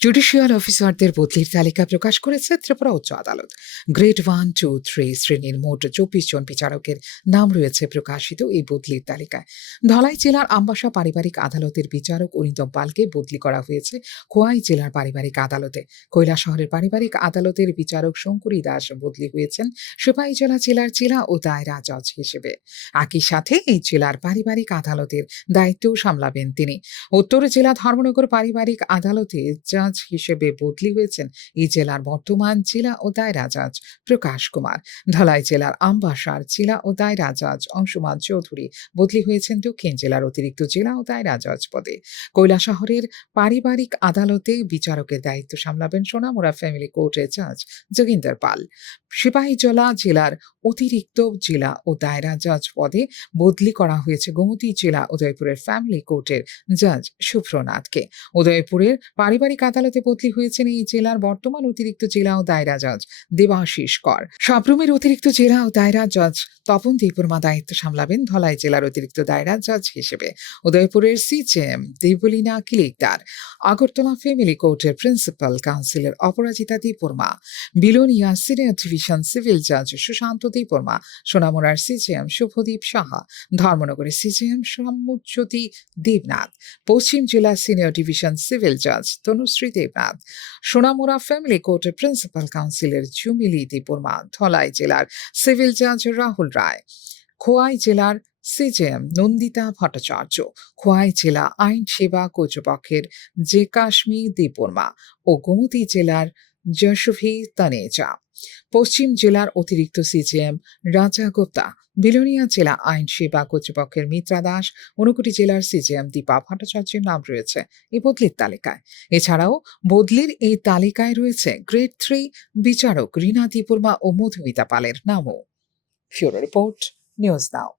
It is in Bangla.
জুডিশিয়াল অফিসারদের বদলির তালিকা প্রকাশ করেছে ত্রিপুরা উচ্চ আদালত। গ্রেড 1, 2, 3 শ্রেণীর মোট 24 জন বিচারকের নাম রয়েছে প্রকাশিত এই বদলির তালিকায়। ধলাই জেলার আমবাসা পারিবারিক আদালতের বিচারক অরিন্দম পালকে বদলি করা হয়েছে খোয়াই জেলার পারিবারিক আদালতে। কৈলাসহরের পারিবারিক আদালতের বিচারক শঙ্করী দাস বদলি হয়েছেন সিপাহীজলা জেলার জেলা ও দায়রা জজ হিসেবে। একই সাথে এই জেলার পারিবারিক আদালতের দায়িত্বও সামলাবেন তিনি। উত্তর জেলা ধর্মনগর পারিবারিক আদালতে জাজ হিসেবে বদলি হয়েছেন এই জেলার বর্তমান জেলা ও দায়রা জজ প্রকাশ কুমার। ধলাই জেলার আমবাসার জেলা ও দায়রা জজ অংশুমান চৌধুরী বদলি হয়েছেন দক্ষিণ জেলার অতিরিক্ত জেলা ও দায়রা জজ পদে। কৈলাসহরের পারিবারিক আদালতে বিচারকের দায়িত্ব সামলাবেন সোনামুড়া ফ্যামিলি কোর্টের জজ যোগিন্দর পাল। সিপাহীজলা জেলার অতিরিক্ত জেলা ও দায়রা জজ পদে বদলি করা হয়েছে গোমতী জেলা উদয়পুরের ফ্যামিলি কোর্টের জজ শুভ্রনাথকে। উদয়পুরের পারিবারিক আদালতে বদলি হয়েছেন এই জেলার বর্তমান অতিরিক্ত জেলা ও দায়রা জজ দেবাশিস কর। সাবরুমের অতিরিক্ত জেলা ও দায়রা জজ তপন দেববর্মা দায়িত্ব সামলাবেন ধলাই জেলার অতিরিক্ত দায়রা জজ হিসেবে। উদয়পুরের সিজেএম দেবলীনা কিলিকদার। আগরতলা ফ্যামিলি কোর্টের principal counsellor Aparajita Debbarma. Belonia senior division civil জজ সুশান্ত দেববর্মা। সোনামুড়ার সিজেএম শুভদীপ সাহা। ধর্মনগরের সিজেএম সম্মুজ্যোতি দেবনাথ। পশ্চিম জেলা সিনিয়র ডিভিশন সিভিল জজ তনুশ্রী দেবনাথ। সোনামুড়া ফ্যামিলি কোর্টের প্রিন্সিপাল কাউন্সিলর জুমিলি দেববর্মা। ধলাই জেলার সিভিল জজ রাহুল রায়। খোয়াই জেলার সিজেএম নন্দিতা ভট্টাচার্য। খোয়াই জেলা আইন সেবা কর্তৃপক্ষের জে কাশ্মী দেববর্মা ও গোমতী জেলার যশভি তানেজা। পশ্চিম জেলার অতিরিক্ত সিজেএম রাজা গুপ্তা। বিলোনিয়া জেলা আইন সেবা কর্তৃপক্ষের মিত্রা দাস। ঊনকোটি জেলার সিজেএম দীপা ভট্টাচার্যের নাম রয়েছে এই বদলির তালিকায়। এছাড়াও বদলির এই তালিকায় রয়েছে গ্রেড 3 বিচারক রীনা দেববর্মা ও মধুমিতা পালের নামও। Bureau report, news now.